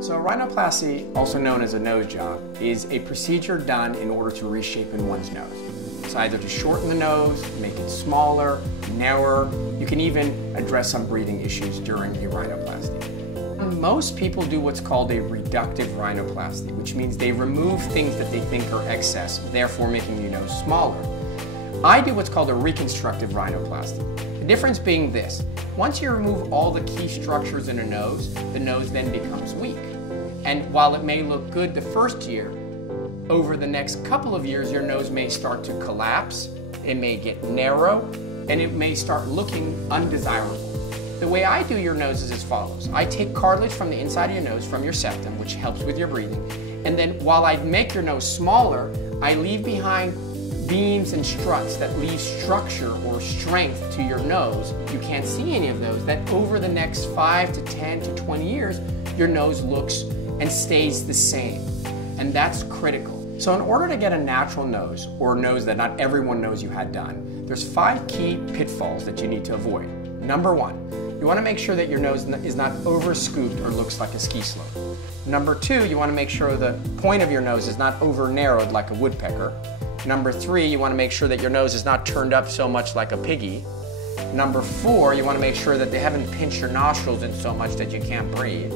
So rhinoplasty, also known as a nose job, is a procedure done in order to reshapen one's nose. It's either to shorten the nose, make it smaller, narrower. You can even address some breathing issues during a rhinoplasty. Most people do what's called a reductive rhinoplasty, which means they remove things that they think are excess, therefore making your nose smaller. I do what's called a reconstructive rhinoplasty. The difference being this: once you remove all the key structures in a nose, the nose then becomes weak. And while it may look good the first year, over the next couple of years your nose may start to collapse, it may get narrow, and it may start looking undesirable. The way I do your nose is as follows. I take cartilage from the inside of your nose, from your septum, which helps with your breathing, and then while I make your nose smaller, I leave behind beams and struts that leave structure or strength to your nose. You can't see any of those. That over the next 5 to 10 to 20 years, your nose looks and stays the same. And that's critical. So in order to get a natural nose, or a nose that not everyone knows you had done, there's 5 key pitfalls that you need to avoid. Number 1, you want to make sure that your nose is not over scooped or looks like a ski slope. Number 2, you want to make sure the point of your nose is not over narrowed like a woodpecker. Number 3, you want to make sure that your nose is not turned up so much like a piggy. Number 4, you want to make sure that they haven't pinched your nostrils in so much that you can't breathe.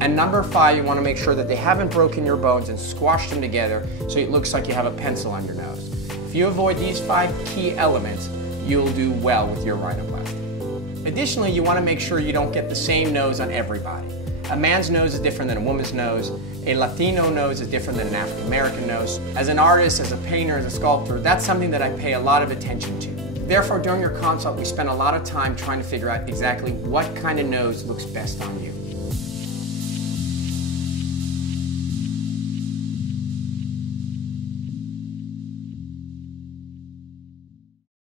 And number 5, you want to make sure that they haven't broken your bones and squashed them together so it looks like you have a pencil on your nose. If you avoid these 5 key elements, you'll do well with your rhinoplasty. Additionally, you want to make sure you don't get the same nose on everybody. A man's nose is different than a woman's nose. A Latino nose is different than an African American nose. As an artist, as a painter, as a sculptor, that's something that I pay a lot of attention to. Therefore, during your consult, we spend a lot of time trying to figure out exactly what kind of nose looks best on you.